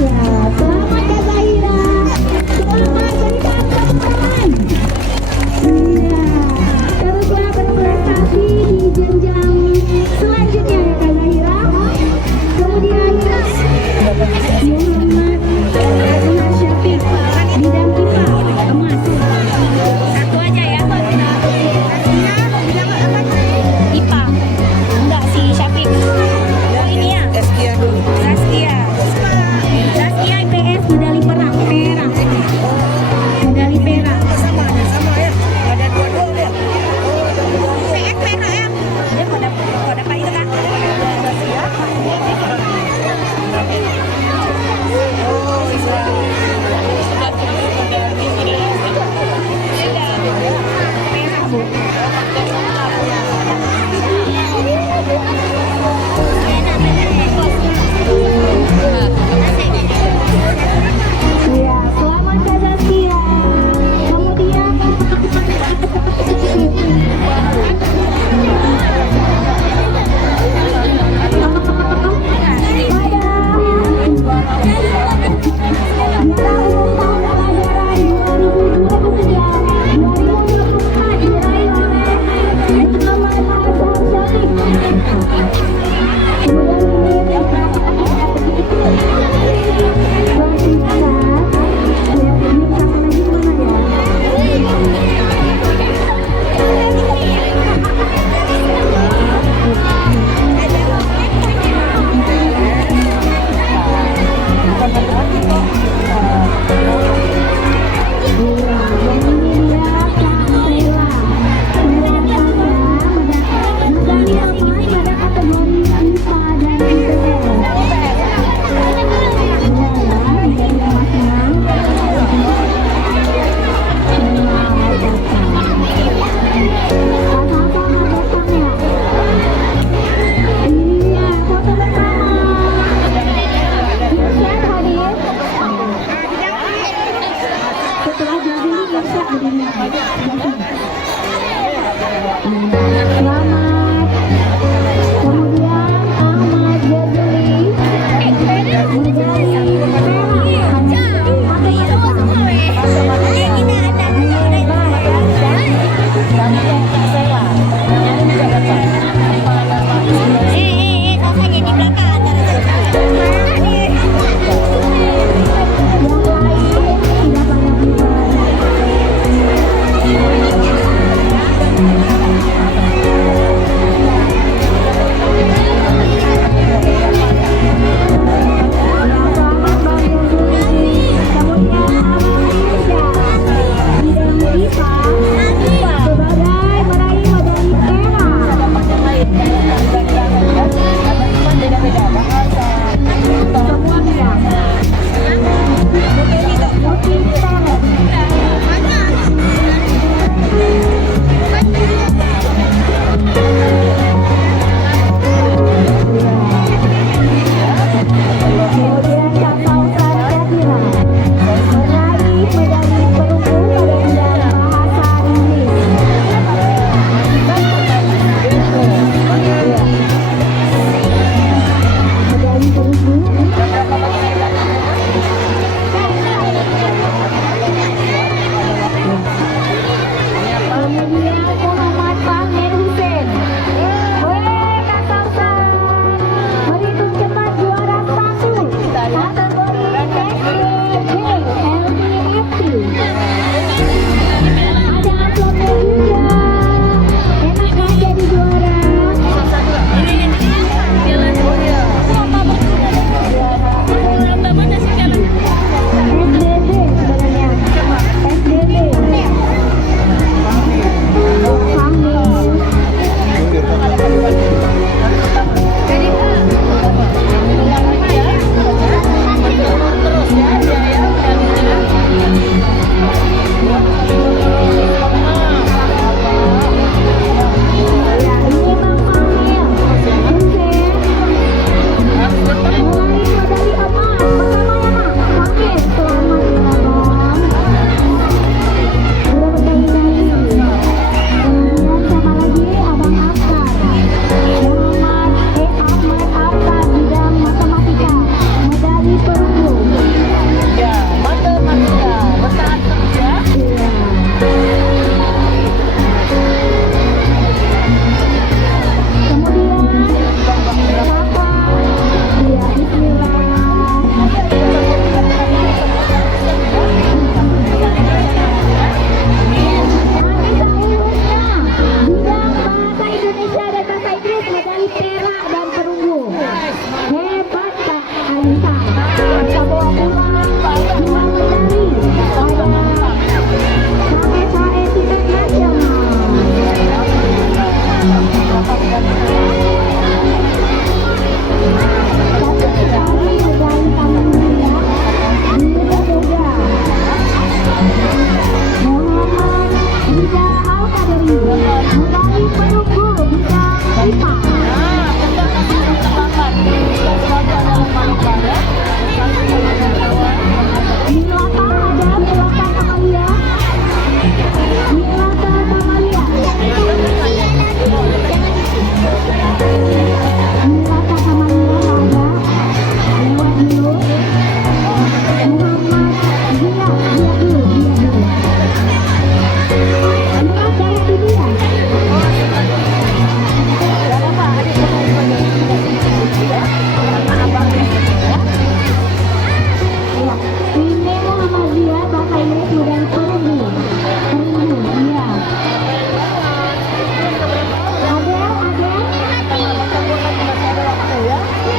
selamat Kak Zahira. Selamat berikan tepuk tangan. Iya, teruslah berprestasi di jenjang selanjutnya ya Kak Zahira. Kemudian Muhammad Azhar Syafiq, bidang IPA emas. Satu aja ya. IPA. Enggak si Syafiq. Oh ini ya. Saskia dulu. Saskia IPS wanita. Bisa bawa pulang 2 medali. Ada HSHE tingkat nasional. Satu sekali medali tangan mulia. Ini juga Muhammad Rida Al-Qadari, medali perunggu bidang IPA. Milata ada Milata Kamalia. Milata Kamalia. Milata Kamalia ada. Lewat dulu. Muhammad dia dulu. Milata itu dia. Ya, ini Muhammadiyah bahasa Inggris model perunggu. Iya.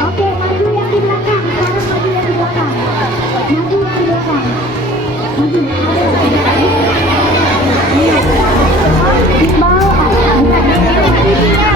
Oke, maju yang di belakang. Sekarang maju yang di belakang. Maju yang di belakang. Maju. Iqbal. Juara 3.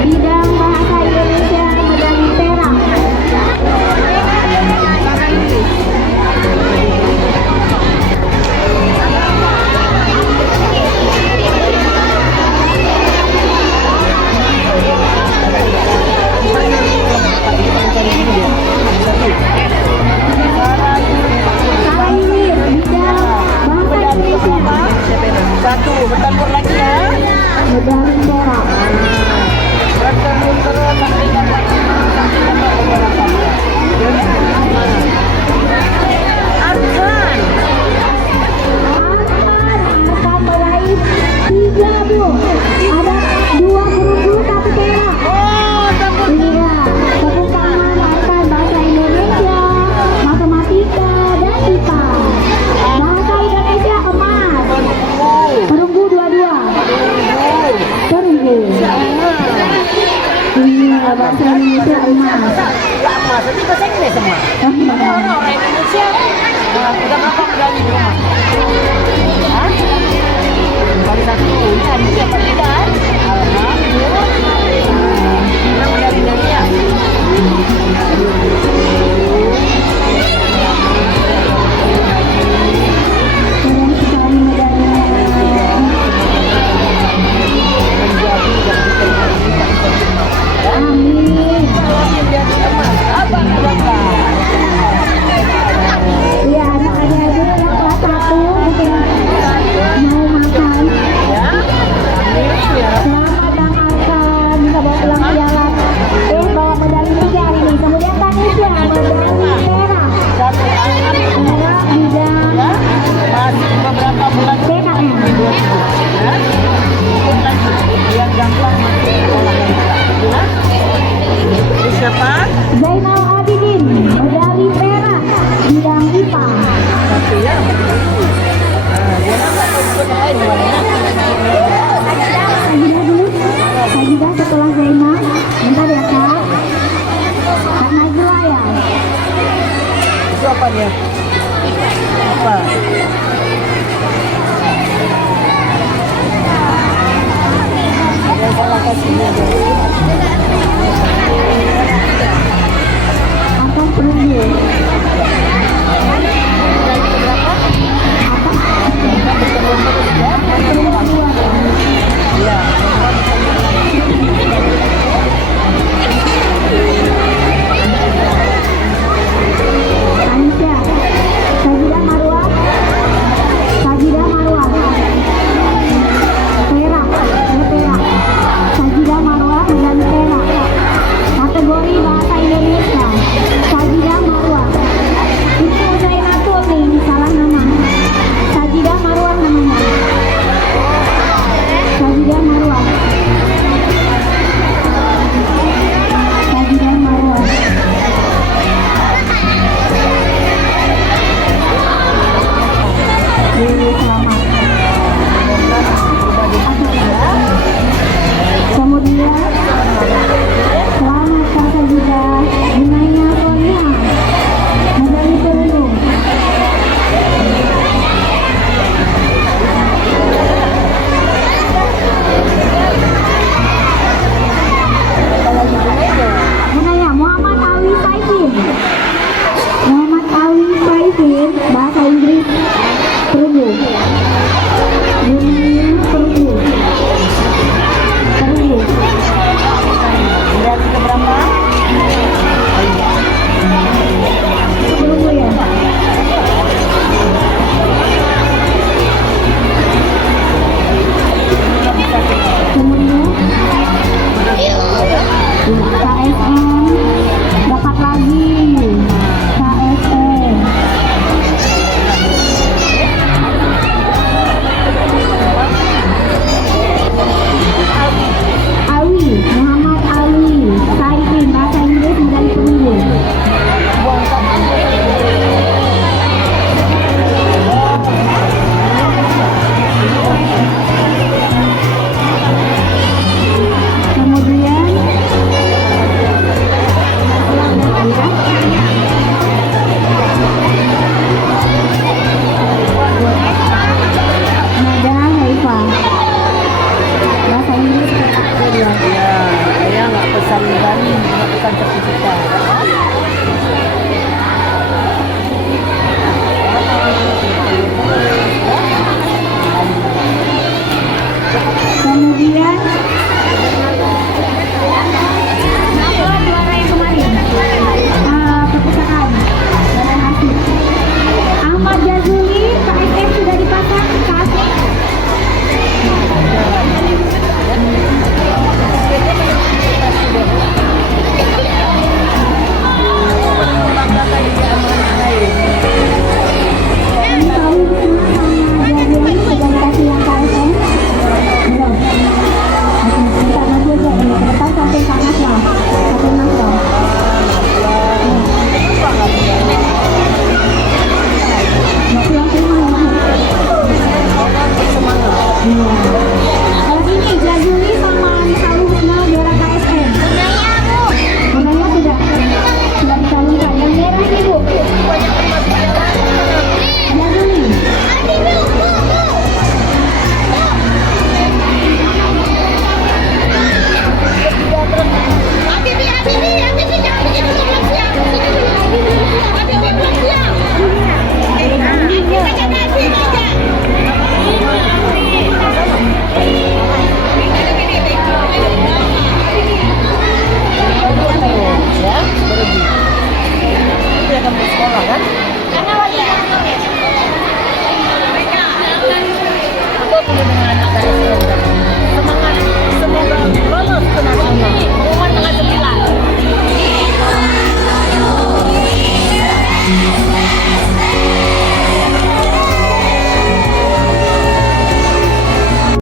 Bidang bahasa Indonesia medali perak. Kalaimir bidang bahasa Indonesia Satu, bertempur lagi ya. medali perak. Bertempur terus sampai dapat Arkan. Arkan meraih 3 Bu. Ada 2 perunggu 1 perak. Oh, tepuk Iya, tepuk tangan Arkan bahasa Indonesia, matematika dan IPA. Bahasa Indonesia emas. Perunggu 2-2. Perunggu. Iya, bahasa Indonesia emas. lama, tapi bahasa Inggris semua. Orang Indonesia. Udah berapa medali di rumah? Hah? Kali 1. Ini hari ini dapat tidak? Alhamdulillah. Menang medali ya. Keren sekali medalinya. Menjadi dan Amin. menjadi emas. Abang bangga. Iya, anak-anak aja yang kelas 1 mungkin mau makan. Ya. Amin ya. Selamat Bang Arkan, bisa bawa pulang jalan. Bawa medali 3 hari ini. Kemudian Tanisha, medali perak. Satu anak Perak bidang ya. Masih beberapa bulan PKM. ya. Ikut lagi. Yang gampang masuk sekolah yang ya. Ini siapa? Zainal Abidin, medali perak bidang IPA. Satu ya. Dia nama ikut lain mana? Sajidah dulu. Sajidah setelah Zainal. Bentar ya Kak. Kak Najwa ya. Itu apa dia? Apa? Ada yang salah kasihnya dia. Akan perunggu. Ya. Tanisha, Sajidah Marwah, Sajidah Marwah, perak, perak, Sajidah Marwah medali perak. Sayubani melakukan sertifikat. Kemudian